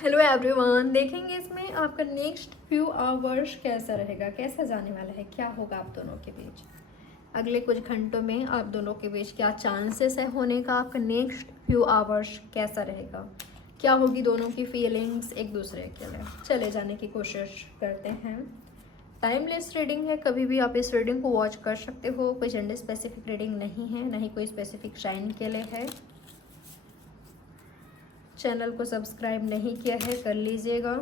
Hello everyone, देखेंगे इसमें आपका नेक्स्ट फ्यू आवर्स कैसा रहेगा, कैसा जाने वाला है, क्या होगा आप दोनों के बीच अगले कुछ घंटों में। आप दोनों के बीच क्या चांसेस है होने का, आपका नेक्स्ट फ्यू आवर्स कैसा रहेगा, क्या होगी दोनों की फीलिंग्स एक दूसरे के लिए। चले जाने की कोशिश करते हैं। टाइमलेस रीडिंग है, कभी भी आप इस रीडिंग को वॉच कर सकते हो। कोई जेंडर स्पेसिफिक रीडिंग नहीं है, नहीं कोई स्पेसिफिक साइन के लिए है। चैनल को सब्सक्राइब नहीं किया है कर लीजिएगा,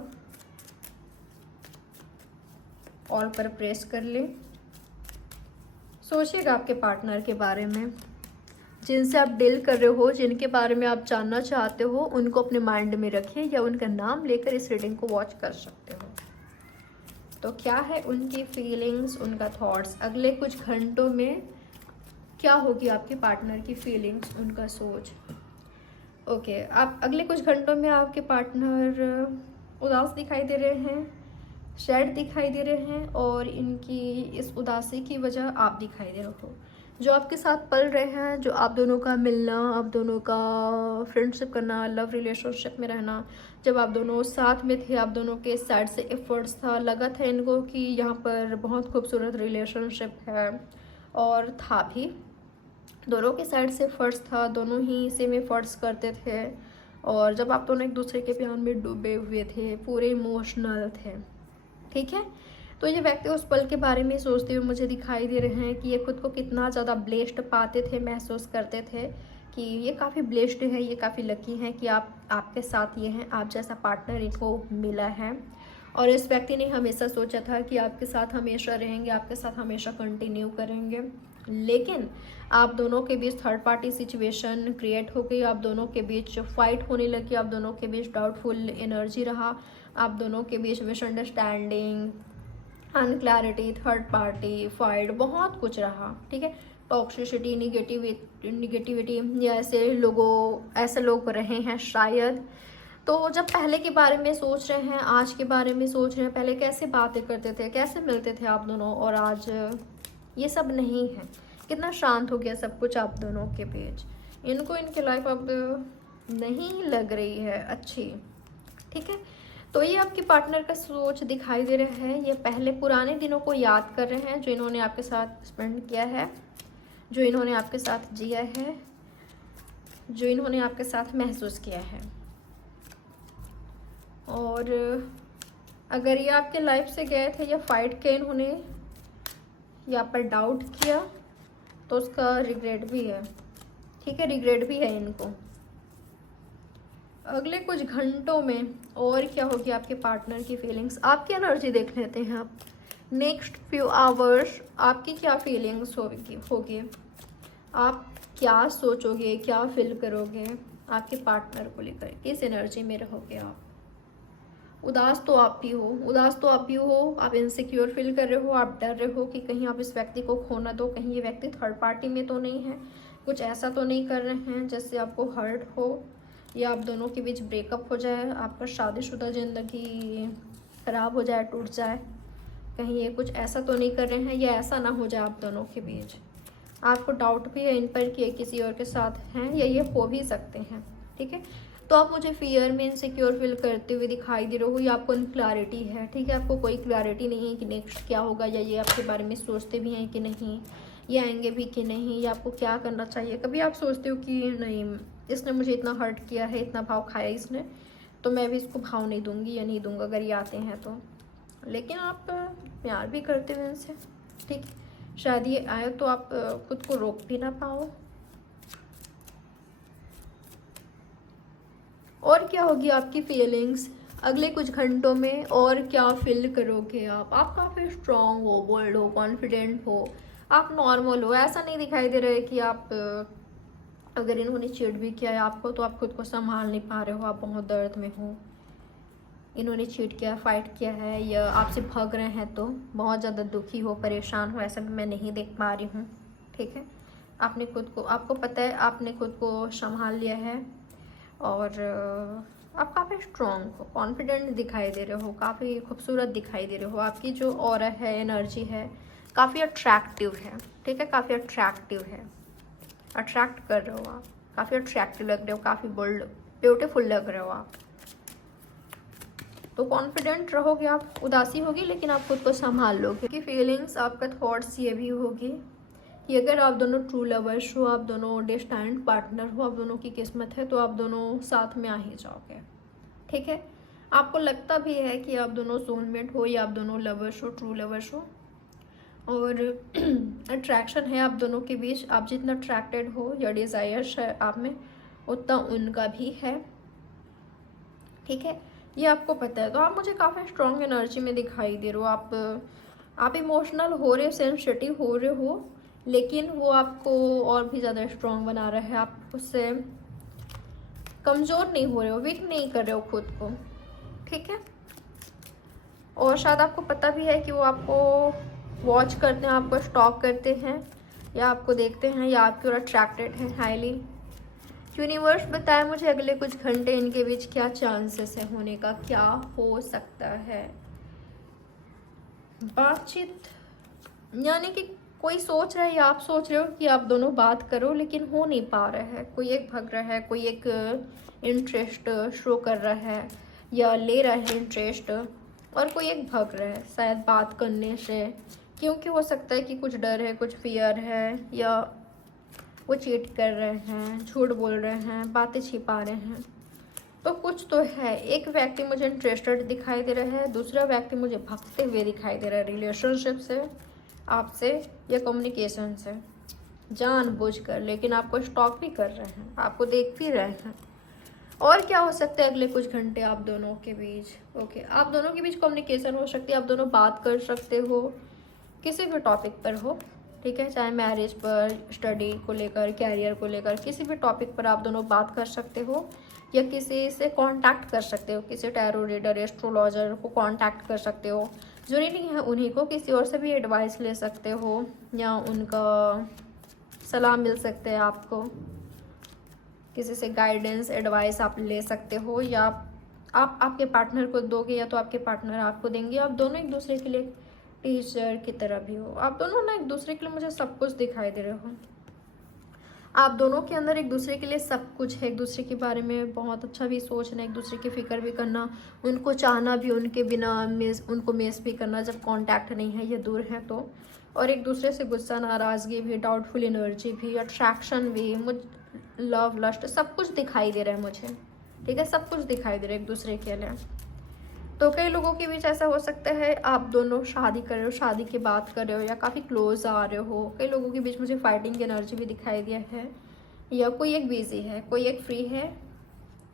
ऑल पर प्रेस कर ले। सोचिएगा आपके पार्टनर के बारे में, जिनसे आप डील कर रहे हो, जिनके बारे में आप जानना चाहते हो, उनको अपने माइंड में रखिए या उनका नाम लेकर इस रीडिंग को वॉच कर सकते हो। तो क्या है उनकी फीलिंग्स, उनका थॉट्स अगले कुछ घंटों में, क्या होगी आपके पार्टनर की फीलिंग्स, उनका सोच। ओके, आप अगले कुछ घंटों में आपके पार्टनर उदास दिखाई दे रहे हैं, सैड दिखाई दे रहे हैं, और इनकी इस उदासी की वजह आप दिखाई दे रहे हो। जो आपके साथ पल रहे हैं, जो आप दोनों का मिलना, आप दोनों का फ्रेंडशिप करना, लव रिलेशनशिप में रहना, जब आप दोनों साथ में थे, आप दोनों के साइड से एफर्ट्स था, लगा था इनको कि यहाँ पर बहुत खूबसूरत रिलेशनशिप है, और था भी। दोनों के साइड से फर्ज था, दोनों ही इसी में फर्ज करते थे, और जब आप दोनों एक दूसरे के प्यार में डूबे हुए थे, पूरे इमोशनल थे, ठीक है। तो ये व्यक्ति उस पल के बारे में सोचते हुए मुझे दिखाई दे रहे हैं कि ये खुद को कितना ज़्यादा ब्लेस्ड पाते थे, महसूस करते थे कि ये काफ़ी ब्लेस्ड है, ये काफ़ी लकी है कि आपके साथ ये हैं, आप जैसा पार्टनर इनको मिला है। और इस व्यक्ति ने हमेशा सोचा था कि आपके साथ हमेशा रहेंगे, आपके साथ हमेशा कंटिन्यू करेंगे, लेकिन आप दोनों के बीच थर्ड पार्टी सिचुएशन क्रिएट हो गई, आप दोनों के बीच फाइट होने लगी, आप दोनों के बीच डाउटफुल एनर्जी रहा, आप दोनों के बीच misunderstanding, unclarity, third party, fight, बहुत कुछ रहा, ठीक है। टॉक्सिसिटी, निगेटिविटी, या ऐसे लोग रहे हैं शायद। तो जब पहले के बारे में सोच रहे हैं, आज के बारे में सोच रहे हैं, पहले कैसे बातें करते थे, कैसे मिलते थे आप दोनों, और आज ये सब नहीं है। कितना शांत हो गया सब कुछ आप दोनों के बीच। इनको इनकी लाइफ अब नहीं लग रही है अच्छी, ठीक है। तो ये आपके पार्टनर का सोच दिखाई दे रहा है। ये पहले पुराने दिनों को याद कर रहे हैं जो इन्होंने आपके साथ स्पेंड किया है, जो इन्होंने आपके साथ जिया है, जो इन्होंने आपके साथ महसूस किया है। और अगर ये आपके लाइफ से गए थे या फाइट किया इन्होंने, या पर डाउट किया, तो उसका रिग्रेट भी है, ठीक है, रिग्रेट भी है इनको। अगले कुछ घंटों में और क्या होगी आपके पार्टनर की फीलिंग्स, आपकी एनर्जी देख लेते हैं आप। नेक्स्ट फ्यू आवर्स आपकी क्या फीलिंग्स होगी, आप क्या सोचोगे, क्या फील करोगे आपके पार्टनर को लेकर, किस एनर्जी में रहोगे आप। उदास तो आप भी हो, आप इनसिक्योर फील कर रहे हो, आप डर रहे हो कि कहीं आप इस व्यक्ति को खो ना दो, कहीं ये व्यक्ति थर्ड पार्टी में तो नहीं है, कुछ ऐसा तो नहीं कर रहे हैं जिससे आपको हर्ट हो, या आप दोनों के बीच ब्रेकअप हो जाए, आपका शादीशुदा ज़िंदगी ख़राब हो जाए, टूट जाए, कहीं ये कुछ ऐसा तो नहीं कर रहे हैं, या ऐसा ना हो जाए आप दोनों के बीच। आपको डाउट भी है इन पर कि ये किसी और के साथ हैं, या ये हो भी सकते हैं, ठीक है। तो आप मुझे फियर में इनसिक्योर फील करते हुए दिखाई दे रहे हो, या आपको इनक्लैरिटी है, ठीक है, आपको कोई क्लैरिटी नहीं है कि नेक्स्ट क्या होगा, या ये आपके बारे में सोचते भी हैं कि नहीं, ये आएंगे भी कि नहीं, या आपको क्या करना चाहिए। कभी आप सोचते हो कि नहीं, इसने मुझे इतना हर्ट किया है, इतना भाव खाया इसने, तो मैं भी इसको भाव नहीं दूंगी या नहीं दूंगा अगर ये आते हैं तो। लेकिन आप प्यार भी करते हो इनसे, ठीक है, शायद ये आए तो आप खुद को रोक भी ना पाओ। और क्या होगी आपकी फीलिंग्स अगले कुछ घंटों में, और क्या फील करोगे आप काफ़ी स्ट्रांग हो, बोल्ड हो, कॉन्फिडेंट हो, आप नॉर्मल हो। ऐसा नहीं दिखाई दे रहा है कि आप अगर इन्होंने चीट भी किया है आपको तो आप खुद को संभाल नहीं पा रहे हो, आप बहुत दर्द में हो। इन्होंने चीट किया, फाइट किया है, या आपसे भाग रहे हैं तो बहुत ज़्यादा दुखी हो, परेशान हो, ऐसा भी मैं नहीं देख पा रही हूँ, ठीक है। आपको पता है आपने खुद को संभाल लिया है, और आप काफ़ी स्ट्रॉन्ग हो, कॉन्फिडेंट दिखाई दे रहे हो, काफ़ी खूबसूरत दिखाई दे रहे हो। आपकी जो ऑरा है, एनर्जी है, काफ़ी अट्रैक्टिव है, ठीक है, काफ़ी अट्रैक्टिव है, अट्रैक्ट कर रहे हो आप, काफ़ी अट्रैक्टिव लग रहे हो, काफ़ी बोल्ड ब्यूटीफुल लग रहे हो आप। तो कॉन्फिडेंट रहोगे आप, उदासी होगी लेकिन आप खुद को संभाल लोगे कि फीलिंग्स, आपका थॉट्स ये भी होगी कि अगर आप दोनों ट्रू लवर्स हो, आप दोनों डेस्टाइन्ड पार्टनर हो, आप दोनों की किस्मत है, तो आप दोनों साथ में आ ही जाओगे। ठीक है, आपको लगता भी है कि आप दोनों सोलमेट हो या आप दोनों लवर्स हो, ट्रू लवर्स हो, और अट्रैक्शन है आप दोनों के बीच। आप जितना अट्रैक्टेड हो या डिज़ायर्स है आप में, उतना उनका भी है। ठीक है, ये आपको पता है। तो आप मुझे काफ़ी स्ट्रॉन्ग एनर्जी में दिखाई दे रहे हो। आप इमोशनल हो रहे हो, सेंसिटिव हो रहे हो, लेकिन वो आपको और भी ज़्यादा स्ट्रॉन्ग बना रहा है। आप उससे कमज़ोर नहीं हो रहे हो, वीक नहीं कर रहे हो खुद को। ठीक है, और शायद आपको पता भी है कि वो आपको वॉच करते हैं, आपको स्टॉक करते हैं, या आपको देखते हैं, या आपकी ओर अट्रैक्टेड हैं हाईली। यूनिवर्स बताए मुझे अगले कुछ घंटे इनके बीच क्या चांसेस है होने का, क्या हो सकता है। बातचीत यानी कि कोई सोच रहा है या आप सोच रहे हो कि आप दोनों बात करो, लेकिन हो नहीं पा रहा है। कोई एक भग रहा है, कोई एक इंटरेस्ट शो कर रहा है या ले रहा है इंटरेस्ट, और कोई एक भग रहा है शायद बात करने से, क्योंकि हो सकता है कि कुछ डर है, कुछ फियर है, या वो चीट कर रहे हैं, झूठ बोल रहे हैं, बातें छिपा रहे हैं। तो कुछ तो है। एक व्यक्ति मुझे इंटरेस्टेड दिखाई दे रहा है, दूसरा व्यक्ति मुझे भगते हुए दिखाई दे रहा है रिलेशनशिप से, आपसे या कम्युनिकेशन से, जानबूझकर, लेकिन आपको स्टॉक भी कर रहे हैं, आपको देख भी रहे हैं। और क्या हो सकता है अगले कुछ घंटे आप दोनों के बीच? ओके, आप दोनों के बीच कम्युनिकेशन हो सकती है, आप दोनों बात कर सकते हो, किसी भी टॉपिक पर हो। ठीक है, चाहे मैरिज पर, स्टडी को लेकर, कैरियर को लेकर, किसी भी टॉपिक पर आप दोनों बात कर सकते हो, या किसी से कांटेक्ट कर सकते हो, किसी टैरो रीडर, एस्ट्रोलॉजर को कांटेक्ट कर सकते हो। जरूरी नहीं है उन्हीं को, किसी और से भी एडवाइस ले सकते हो, या उनका सलाह मिल सकते हैं आपको, किसी से गाइडेंस, एडवाइस आप ले सकते हो, या आप आपके पार्टनर को दोगे, या तो आपके पार्टनर आपको देंगे। आप दोनों एक दूसरे के लिए टीचर की तरह भी हो। आप दोनों ना एक दूसरे के लिए मुझे सब कुछ दिखाई दे रहे हो। आप दोनों के अंदर एक दूसरे के लिए सब कुछ है, एक दूसरे के बारे में बहुत अच्छा भी सोचना, एक दूसरे की फिक्र भी करना, उनको चाहना भी, उनके बिना उनको मिस भी करना जब कांटेक्ट नहीं है, ये दूर है तो। और एक दूसरे से गुस्सा, नाराज़गी भी, डाउटफुल एनर्जी भी, अट्रैक्शन भी, लव, लस्ट, सब कुछ दिखाई दे रहा है मुझे। ठीक है, सब कुछ दिखाई दे रहा है एक दूसरे के लिए। तो कई लोगों के बीच ऐसा हो सकता है आप दोनों शादी कर रहे हो, शादी की बात कर रहे हो, या काफ़ी क्लोज आ रहे हो। कई लोगों के बीच मुझे फाइटिंग की एनर्जी भी दिखाई दिया है, या कोई एक बिजी है, कोई एक फ्री है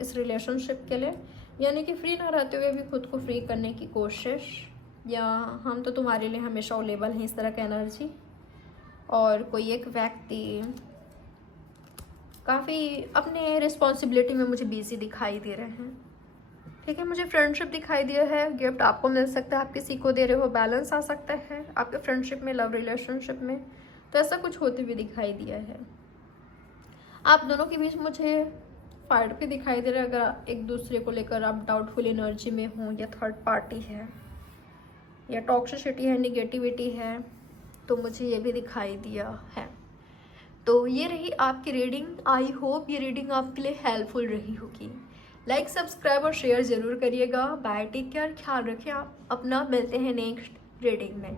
इस रिलेशनशिप के लिए, यानी कि फ्री ना रहते हुए भी खुद को फ्री करने की कोशिश, या हम तो तुम्हारे लिए हमेशा अवेलेबल हैं, इस तरह का एनर्जी। और कोई एक व्यक्ति काफ़ी अपने रिस्पॉन्सिबिलिटी में मुझे बिजी दिखाई दे रहे हैं। ठीक है, मुझे फ्रेंडशिप दिखाई दिया है, गिफ्ट आपको मिल सकता है, आप किसी को दे रहे हो, बैलेंस आ सकता है आपके फ्रेंडशिप में, लव रिलेशनशिप में। तो ऐसा कुछ होते हुए दिखाई दिया है। आप दोनों के बीच मुझे फाइट भी दिखाई दे रहा है, अगर एक दूसरे को लेकर आप डाउटफुल एनर्जी में हो, या थर्ड पार्टी है, या टॉक्सिसिटी है, निगेटिविटी है, तो मुझे ये भी दिखाई दिया है। तो ये रही आपकी रीडिंग। आई होप ये रीडिंग आपके लिए हेल्पफुल रही होगी। लाइक, सब्सक्राइब और शेयर ज़रूर करिएगा। बाय, टेक केयर, ख्याल रखें आप अपना। मिलते हैं नेक्स्ट रीडिंग में।